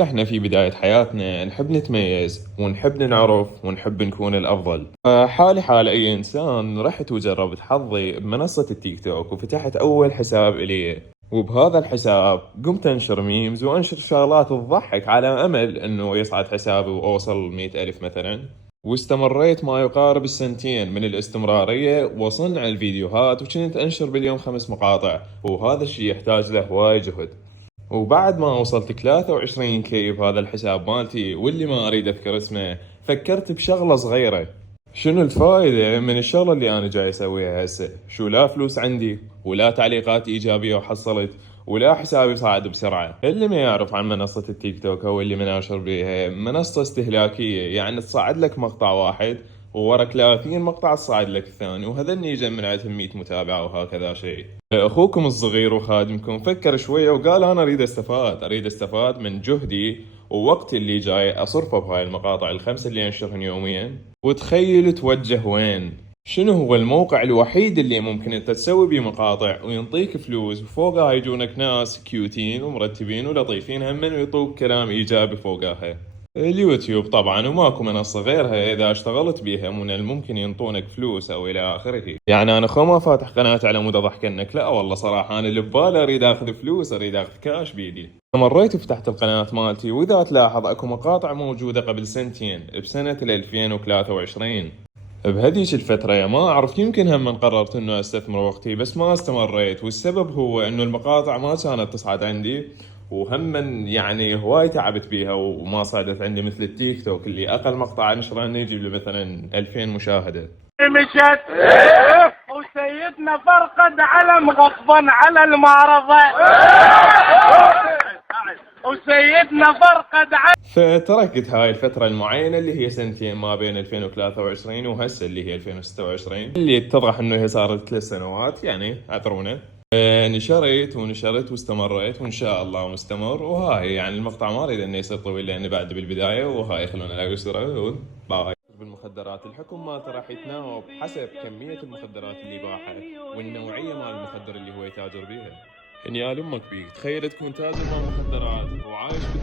كل احنا في بداية حياتنا نحب نتميز ونحب نعرف ونحب نكون الأفضل. حالي حال أي إنسان رحت وجربت حظي بمنصة التيك توك وفتحت أول حساب إلي، وبهذا الحساب قمت أنشر ميمز وأنشر شغلات تضحك على أمل أنه يصعد حسابي وأوصل 100,000 مثلا. واستمريت ما يقارب السنتين من الاستمرارية وصنع الفيديوهات، وكنت أنشر باليوم 5 مقاطع، وهذا الشيء يحتاج له هواي جهد. وبعد ما وصلت 23 كي بهذا الحساب مالتي واللي ما اريد اذكر اسمه، فكرت بشغلة صغيرة. شنو الفائدة من الشغلة اللي انا جاي اسويها هسه؟ شو لا فلوس عندي ولا تعليقات ايجابية وحصلت ولا حسابي صعد بسرعة. اللي ما يعرف عن منصة التيك توك او اللي مناشر بيها، منصة استهلاكية، يعني تصعد لك مقطع واحد وورا 30 مقطع تصعد لك الثاني، وهذني يجمع عندهم 100 متابعة وهكذا شيء. اخوكم الصغير وخادمكم فكر شوية وقال انا اريد استفاد من جهدي ووقتي اللي جاي اصرفه بهاي المقاطع ال5 اللي انشرهن يوميا. وتخيل توجه وين؟ شنو هو الموقع الوحيد اللي ممكن انت تسوي بيه مقاطع وينطيك فلوس، وفوقها يجونك ناس كيوتين ومرتبين ولطيفين هم ويعطوك كلام ايجابي فوقها؟ اليوتيوب طبعا، وماكو منصة غيرها اذا اشتغلت بيها من الممكن ينطونك فلوس او الى اخره. يعني انا خو ما فاتح قناة على مود اضحكنك، لا والله صراحة انا اللي ببالي اريد اخذ فلوس، اريد اخذ كاش بيدي. مريت وفتحت القناة مالتي، واذا تلاحظ اكو مقاطع موجودة قبل سنتين بسنة 2023. بهذيك الفترة يا ما أعرف يمكن هم من قررت إنه أستثمر وقتي، بس ما استمريت، والسبب هو إنه المقاطع ما كانت تصعد عندي، وهم من يعني هواي تعبت بيها وما صعدت عندي مثل التيك توك اللي أقل مقطع أنشره إنه يجيب له مثلا 2000 مشاهدة. مشت وسيدنا فرقد علم غصبا على المعرضة وسيدنا فرقد علم. فتركت هاي الفترة المعينة اللي هي سنتين ما بين 2023 وهسه اللي هي 2026، اللي اتضح انه هي صارت 3 سنوات، يعني اعذرونا. نشرت واستمريت وان شاء الله مستمر. وهاي يعني المقطع ما اريد انه يصير طويل لاني بعد بالبداية، وهاي خلونا اقصره. باي. بالمخدرات الحكم مالته راح يتناوب حسب كمية المخدرات اللي باعها والنوعية مال المخدر اللي هو يتاجر بيها. اني امك بيك تخيل تكون تاجر مال مخدرات وعايش